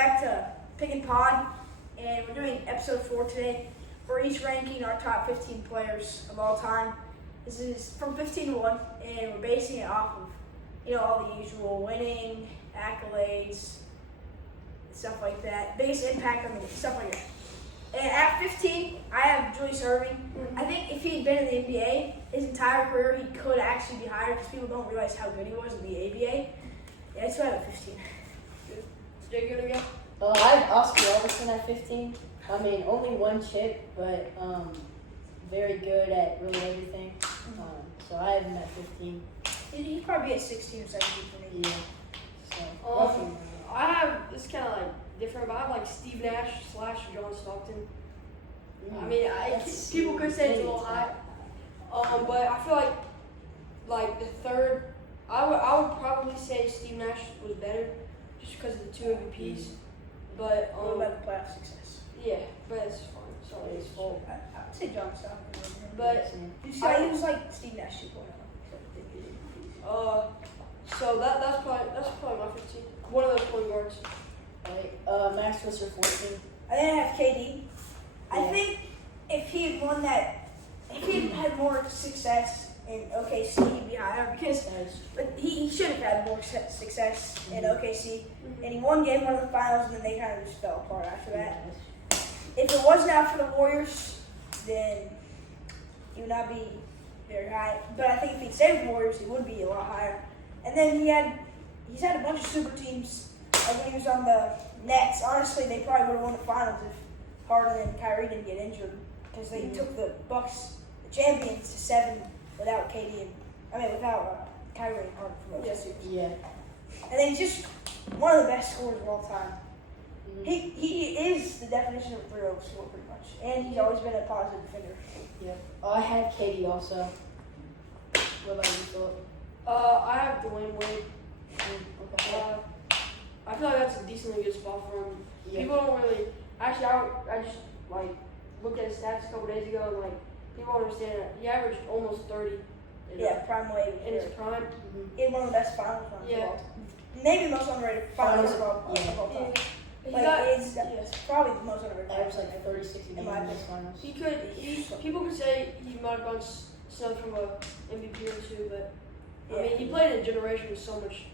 back to Pick and Pod, and we're doing episode 4 today. We're each ranking our top 15 players of all time. This is from 15 to 1, and we're basing it off of, all the usual winning, accolades, stuff like that. Biggest impact on the stuff like that. And at 15, I have Julius Erving. I think if he had been in the NBA his entire career, he could actually be higher because people don't realize how good he was in the ABA. Yeah, that's why I have 15. Jay, good again? I have Oscar Robertson at 15. I mean, only one chip, but very good at really everything. So I have him at 15. He'd probably be at 16 or 17 for me. Yeah. So, I have, this kind of like different, but I have like Steve Nash / John Stockton. I mean, people could say it's a little high. But I feel like the third, I would probably say Steve Nash was better just because of the 2 MVPs. But What about the playoff success? yeah, but it's fine. It's not his fault. I would say John Stockton. But he was like Steve Nash 2.0. so that's probably my 15. One of those point guards. Max Whisper 14. I then have KD. I think if he had won that, if he had more success in OKC, he'd be higher because but he should have had more success in OKC. And he won game 1 of the finals, and then they kind of just fell apart after that. If it wasn't out for the Warriors, then he would not be very high. But I think if he'd stayed with the Warriors, he would be a lot higher. And then he's had a bunch of super teams. Like when he was on the Nets, honestly, they probably would have won the finals if Harden and Kyrie didn't get injured because they took the Bucks, the champions, to 7 without without Kyrie and Harden for those series. Yeah. And then he's just one of the best scorers of all time. He is the definition of a 3-0 scorer pretty much, and he's always been a positive defender. Yeah. I had KD also. What about you, Philip? I have Dwayne Wade. Okay. I feel like that's a decently good spot for him. Yeah. People don't really. Actually, I just looked at his stats a couple days ago, and people don't understand that he averaged almost 30. Prime Wade. In his prime. He had one of the best finals runs of all time. Maybe the most underrated finals of all time. It's probably the most underrated. Averaged like 36 games in his finals. People could say he might have gone snubbed from a MVP or 2, but I mean, he played in a generation with so much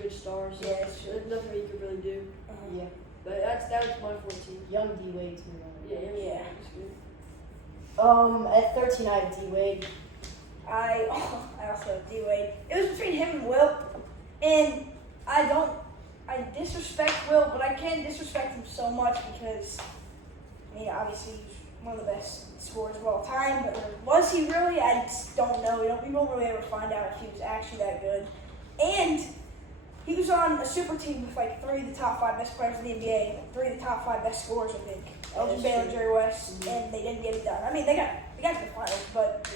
good stars. So there's nothing he could really do. Yeah. But that was my 14. Young D Wade too. Yeah. That's good. At 13 I have D Wade. I also have D Wade. It was between him and Wilt, and I disrespect Wilt, but I can't disrespect him so much because, obviously he's one of the best scorers of all time, but was he really? I just don't know. We won't really ever find out if he was actually that good. And he was on a super team with 3 of the top 5 best players in the NBA, and 3 of the top 5 best scorers, I think. Elgin Baylor, Jerry West, and they didn't get it done. I mean, they got to the finals, but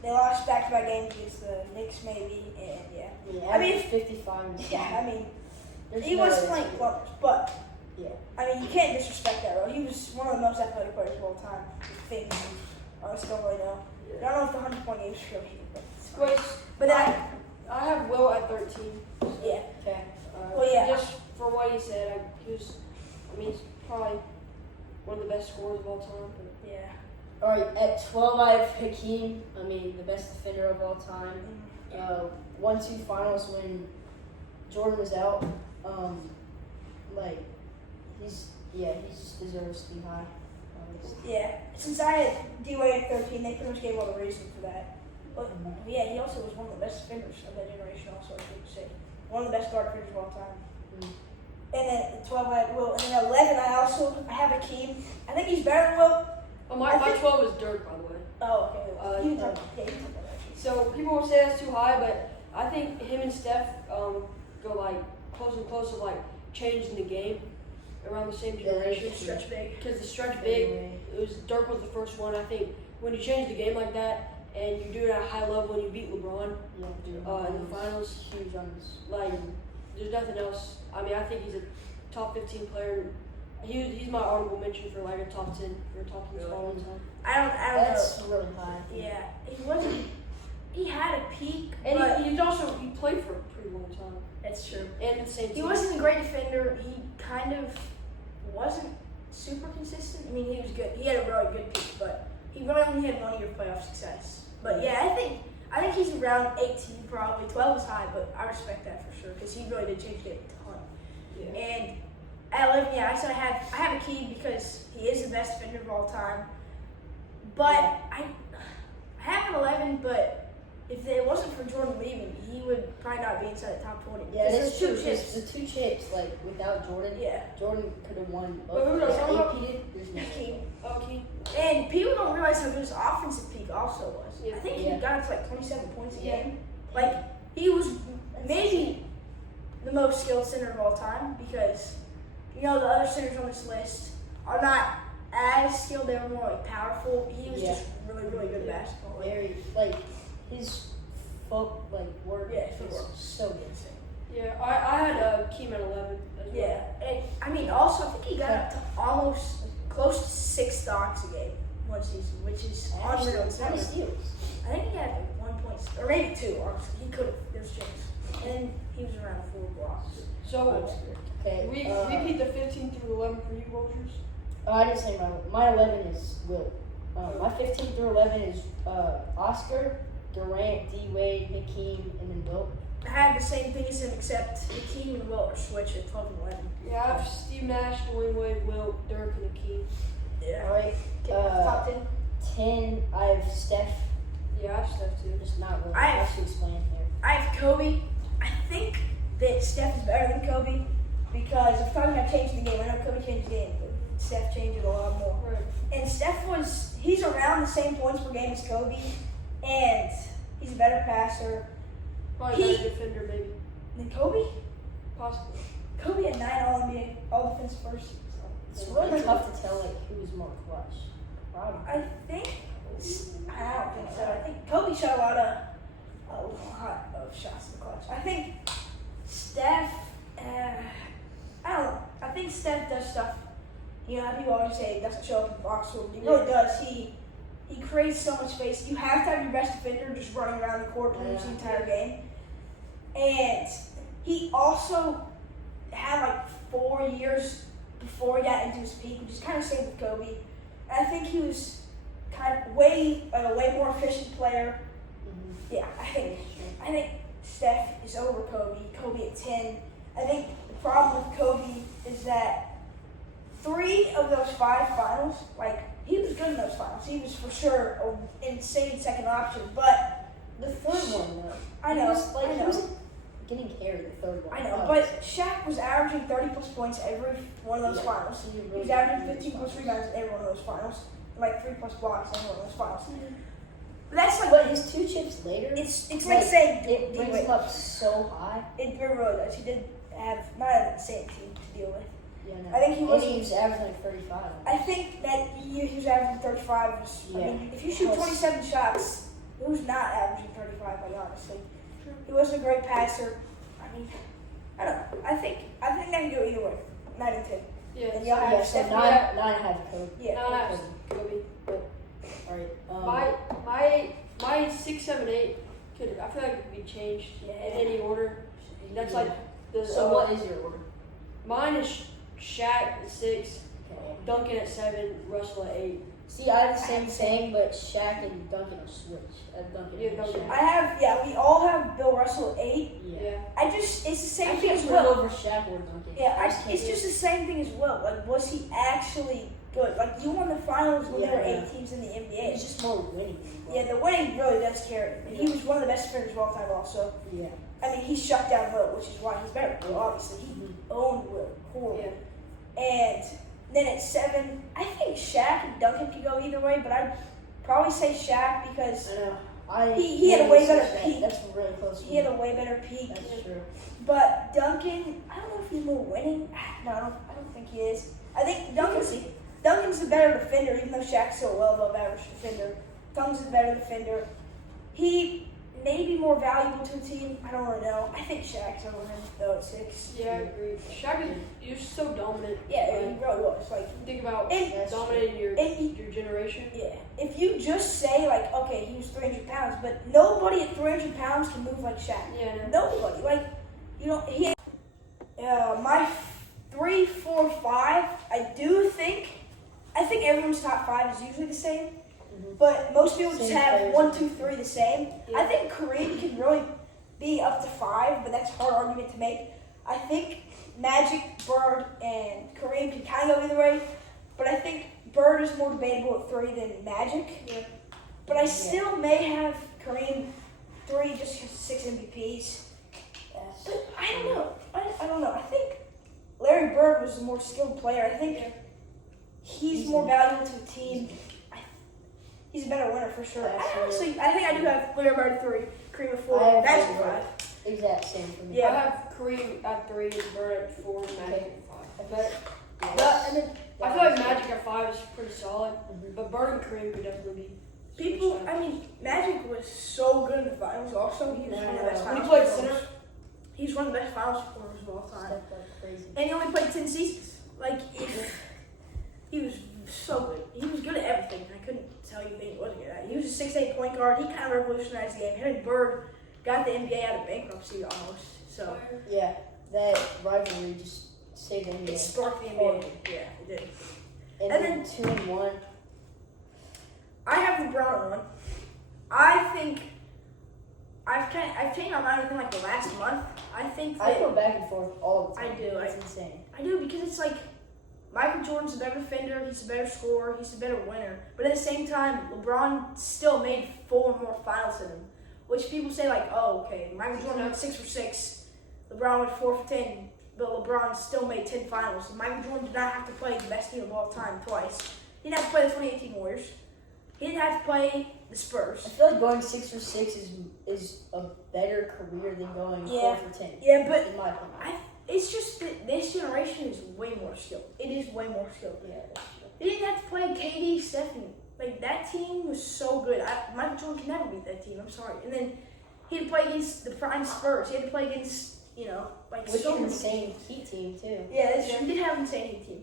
they lost back-to-back games against the Knicks, maybe, and Yeah, 55. He was playing close, but you can't disrespect that, bro. He was one of the most athletic players of all time. I still don't really know. I don't know if the 100-point games are really, but I have Will at 13. Yeah. Okay. Just for what he said, he's probably one of the best scorers of all time. But Yeah. All right, at 12 I have Hakeem. the best defender of all time. 1-2 finals when Jordan was out. He just deserves to be high. Yeah. Since I had D-Wade at 13, they pretty much gave all the reason for that. But he also was one of the best defenders of that generation. Also, I should say, one of the best guard defenders of all time. And then at 12 I had Will, and then at 11 I have Hakeem. I think he's better than Will. my 12 is Dirk, by the way. Oh, okay. So people will say that's too high, but I think him and Steph go close and close to changing the game around the same generation. Stretch big. Because the stretch big, Dirk was the first one. I think when you change the game like that and you do it at a high level and you beat LeBron in the finals, huge on this. There's nothing else. I think he's a top 15 player. He's my honorable mention for a top 10 spot all the time. I don't know. That's really high. Yeah, he wasn't. he had a peak, And but he played for a pretty long time. that's true. And the same He team. wasn't a great defender. He kind of wasn't super consistent. I mean, he was good. He had a really good peak, but he really only had 1 year of playoff success. But yeah, I think he's around 18 probably. 12 is high, but I respect that for sure because he really did change the game a ton. Yeah. And at 11, yeah, I said I have a key because he is the best defender of all time. But I have an 11, but if it wasn't for Jordan leaving, he would probably not be inside the top 20. Yeah, Because that's there's true. two chips. The 2 chips, like without Jordan, Yeah. Jordan could have won. But who knows? If I'm not- AP did, there's no Key. way. Okay. And people don't realize how good his offensive peak also was. Yeah. I think he Yeah. got to like 27 points a Yeah. game. Like, he was maybe the most skilled center of all time because, the other centers on this list are not as skilled. They were more like powerful. He was Yeah. just really, really good at Yeah. basketball. Very like his work Yeah, is footwork. so good. Yeah, I had Keem at 11 as well. Yeah, and I mean, also, I think he got up to almost close to 6 stocks a game one season, which is unreal. It's How many never- steals? I think he had like 1 point, or maybe 2, honestly. He could have, there's a chance. And he was around 4 blocks. So Okay. repeat the 15 through 11 for you, Vultures. I didn't say my 11 is Will. My 15 through 11 is Oscar, Durant, D Wade, Hakeem, and then Will. I had the same thing as him, except Hakeem and Will are switched at 12 and 11. Yeah, I have Steve Nash, Dwayne Wade, Will, Dirk, and Hakeem. Yeah. All right. Top 10. 10. I have Steph. Yeah, I have Steph too. Just not really I have- much to explain here. I have Kobe. I think that Steph is better than Kobe because if talking about changing the game, I know Kobe changed the game, but Steph changed it a lot more. Right. And he's around the same points per game as Kobe, and he's a better passer Probably He- better defender, maybe. than Kobe. Possibly. Kobe had 9 All-NBA, All-Defensive first. It's really tough to tell who's more clutch. Probably. I think, I don't think so. I think Kobe shot a lot of shots in the clutch. I think Steph, I don't know. I think Steph does stuff. How people always say he doesn't show up in the box score. He really does. He creates so much space. You have to have your best defender just running around the court pretty much the entire game. And he also had like 4 years before he got into his peak, which is kind of same with Kobe. And I think he was kind of a way more efficient player. Mm-hmm. Yeah, I think Steph is over Kobe. Kobe at 10. I think the problem with Kobe is that 3 of those 5 finals, like, he was good in those finals. He was for sure an insane second option. But The third one, though. I know, He was, I know. He wasn't getting carried the third one. I know, but Shaq was averaging 30 plus points every one of those Yeah. finals. He He really was averaging did 15 plus finals. rebounds in every one of those finals, and like 3 plus blocks in every one of those finals. But that's like, But his 2 chips later, it's like saying it brings D-Wade. him up so high. It really does. He did have not an insane team to deal with. Yeah, no. I think he was- And he was averaging like 35. I think that he was averaging 35. I Yeah. mean, if you shoot 27 shots, who's not averaging 35? Like honestly, he wasn't a great passer. I mean, I don't know. I think that can go either way. 9 and 10. Yeah. And y'all have Yeah, so Steph. 9 I have Kobe. Yeah. No, that's Kobe. Alright. My 6, 7, 8 could. I feel like it could be changed Yeah. in any order. That's like the. So what is your order? Mine is Shaq at 6, Okay. Duncan at 7, Russell at 8. See, I have the same thing, but Shaq and Duncan are switched. Duncan Yeah, and Duncan. Shaq. We all have Bill Russell at 8. Yeah. It's the same I thing can't as put Will. over Shaq or Duncan. Yeah, can't it's do just it. the same thing as Will. Like, was he actually good? Like, you won the finals when there were Yeah. 8 teams in the NBA. He's just more winning. Yeah, the winning really does carry. And he was one of the best defenders of all time also. Yeah. I mean, he shut down Will, which is why he's better than Will, obviously. He Mhm. owned Will. Horrible. Yeah. And then at 7, I think Shaq and Duncan could go either way, but I'd probably say Shaq because I know. He had a way better Shaq. peak. That's really close. he had a way better peak. That's true. But Duncan, I don't know if he's more winning. No, I don't think he is. I think Duncan's the better defender, even though Shaq's still well above average defender. Duncan's the better defender. He maybe more valuable to a team. I don't really know. I think Shaq's over him though at 6. Yeah, I agree. Shaq is you're so dominant. Yeah, he really was. Like, Think about And- dominating your generation. yeah. If you just say like, okay, he was 300 pounds, but nobody at 300 pounds can move like Shaq. Yeah. Nobody. Like, you know, my 3, 4, 5. I think everyone's top 5 is usually the same. But most people just Same have players. 1, 2, 3 the same. Yeah. I think Kareem can really be up to 5, but that's a hard argument to make. I think Magic, Bird, and Kareem can kind of go either way, but I think Bird is more debatable at 3 than Magic. Yeah. But I still may have Kareem 3 just because of 6 MVPs. But I don't know. I don't know. I think Larry Bird was a more skilled player. I think he's more valuable to the team. He's a better winner for sure. I think I do have Larry Bird at 3, Kareem at 4, I have Magic Larry at 5. Exact same for me. Yeah. I have Kareem at 3, and Bird at 4, and Magic at 5. But And then I feel like Magic at 5 is pretty solid. But Bird and Kareem could definitely be. people, I mean, Magic was so good in the finals. Also, he was one of the best When he finals played performers. center, He's one of the best finals performers of all time. Stuff like crazy. And he only played 10 seasons. Like, he was so good. He was good at everything. I couldn't tell you anything he wasn't good at. He was a 6'8" point guard. He kind of revolutionized the game. Him and Bird got the NBA out of bankruptcy almost. So Yeah, that rivalry just saved the NBA. it sparked the NBA. Yeah, it did. And and then 2 and 1. I have LeBron at 1. I think I've changed my mind within like the last month. I think I that go back and forth all the I time. do. It's insane. I do because it's like Michael Jordan's a better defender, he's a better scorer, he's a better winner. But at the same time, LeBron still made 4 more finals than him. Which people say like, oh, okay, Michael Jordan went 6 for 6, LeBron went 4 for 10, but LeBron still made 10 finals. Michael Jordan did not have to play the best team of all time twice. He didn't have to play the 2018 Warriors. He didn't have to play the Spurs. I feel like going 6 for 6 is a better career than going 4 for 10. Yeah, but in my opinion. it's just that this generation is way more skilled. It is way more skilled. Yeah, that's true. He didn't have to play KD, Stephanie. Like, that team was so good. Michael Jordan can never beat that team. I'm sorry. And then he had to play against the prime Spurs. He had to play against, like Which so is many. insane Heat team too. Yeah, that's true. He did have an insane Heat team.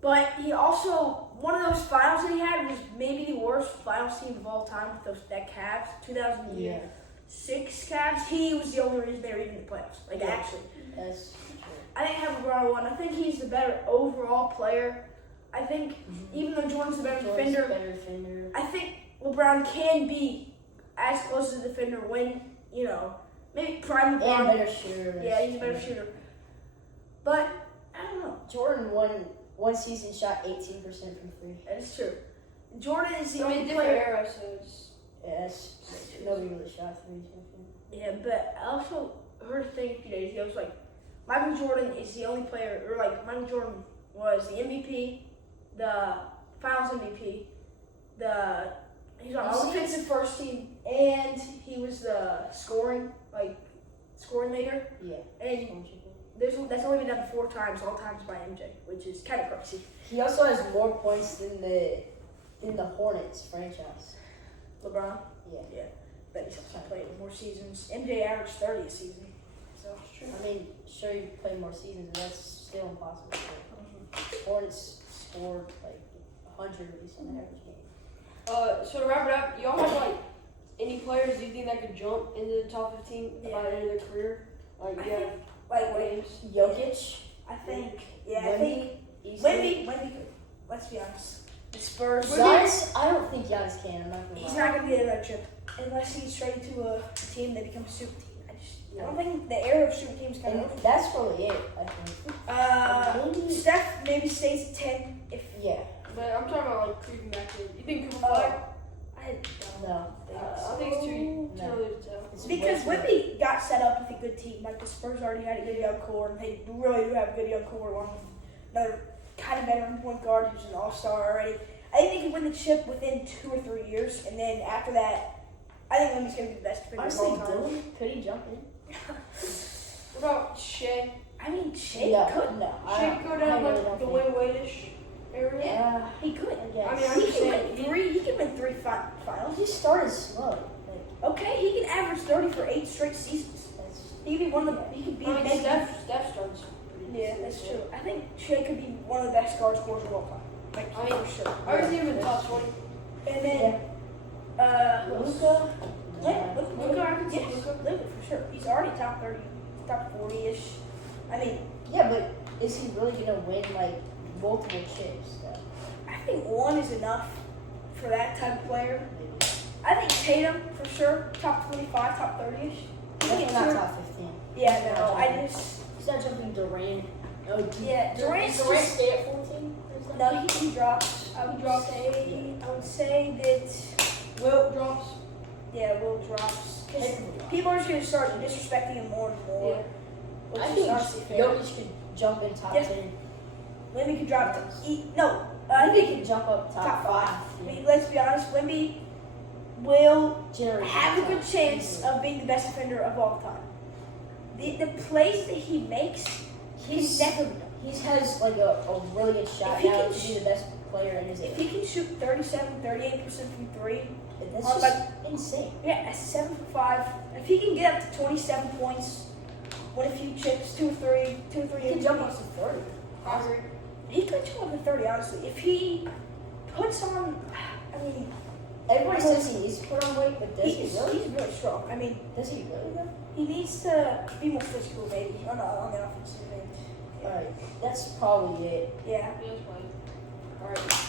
But he also, one of those finals that he had was maybe the worst finals team of all time with that Cavs, 2006 Cavs. He was the only reason they were even in the playoffs. Like, Yeah. actually. That's true. I think I have LeBron at 1. I think he's the better overall player. I think even though Jordan's the better Jordan's defender, better defender. I think LeBron can be as close as a defender when, maybe prime LeBron. And better shooter. Yeah, he's a better shooter. But, I don't know. Jordan one season shot 18% from 3. That is true. Jordan is the I mean, only different player. era, so it's. Yeah, nobody really shot 3. Yeah, but I also heard a thing a few days ago. It was like, Michael Jordan is the only player, or like, Michael Jordan was the MVP, the Finals MVP, he's on offensive first team, and he was the scoring leader. Yeah. And that's only been done 4 times, all times by MJ, which is kind of crazy. He also has more points than the Hornets franchise. LeBron, Yeah. but he's also played more seasons. MJ averaged 30 a season, so it's true. I mean, sure you play more seasons, but that's still impossible. Hornets scored like 100 at least on the average game. So to wrap it up, y'all have like any players you think that could jump into the top 15 by the end of their career? Like, I yeah, think, like, names. Jokic, I think easily. Wemby could. Let's be honest. The Spurs. Giannis, I don't think Giannis can. I'm not gonna He's lie. not going to be in that trip unless he's traded to a team that becomes a super team. I don't think the era of super teams kind And of. that's probably it, I think. Steph maybe stays at 10 if. Yeah. But I'm talking about like creeping back in. You think Cooper Flag? I No. I think it's too No. early to tell. It's because way too Wemby got set up with a good team. Like the Spurs already had a good young core, and they really do have a good young core along with another kind of veteran point guard who's an all-star already. I think they can win the chip within 2 or 3 years, and then after that, I think Wemby's going to be the best defender of Honestly, all time. Dylan, could he jump in? What about Shea? I mean, Shea No, could. no. Shea could go down like the Wayne Wade-ish area. Yeah. He could. I guess. I mean, I'm He just can saying, win 3. He can win 3 finals. He started slow. Like, Okay, he can average 30 for 8 straight seasons. He could be one of the. He could be. I mean, maybe- Steph starts. Yeah, that's true. I think Shea could be one of the best guard scorers of all time. Like, I mean, for sure. I always see him in the top 20. And then, Luka. yeah, Luka, I could see yes, Luka. Luka for sure. He's already top 30, top 40-ish. I mean, Yeah, but is he really gonna win like multiple chips? Though? I think one is enough for that type of player. Maybe. I think Tatum for sure, top 25, top 30-ish. Definitely not top 15. Yeah, no, I just He's not jumping Durant. Oh, yeah. Durant's Durant just, stay at 14? no, he drops. I would say that Wilt drops. yeah, Will drops. 'Cause people are just gonna start disrespecting him more and more. Yeah. Which I is think honestly fair. Jokic could jump in top Yeah. 10. Wemby could drop to no. I I think he think could jump up top 5. Yeah. I mean, let's be honest, Wemby will Generation have a good top. chance of being the best defender of all time. The plays that he makes, he's definitely done. He has like a really good shot If he now can to be the best player in his If age. he can shoot 37, 38% from 3, That's on, just insane. yeah, that's 7 for 5. If he can get up to 27 points, win a few chips, 2 or 3, He can jump up to 30. I agree. He could jump up to 30, honestly. If he puts on, I mean, Everybody says he's put on weight, but does he he's really? really strong. I mean, Does he really though? he needs to be more physical, maybe, on the offensive end. Alright, that's probably it. Yeah. Yeah, that's fine. Alright.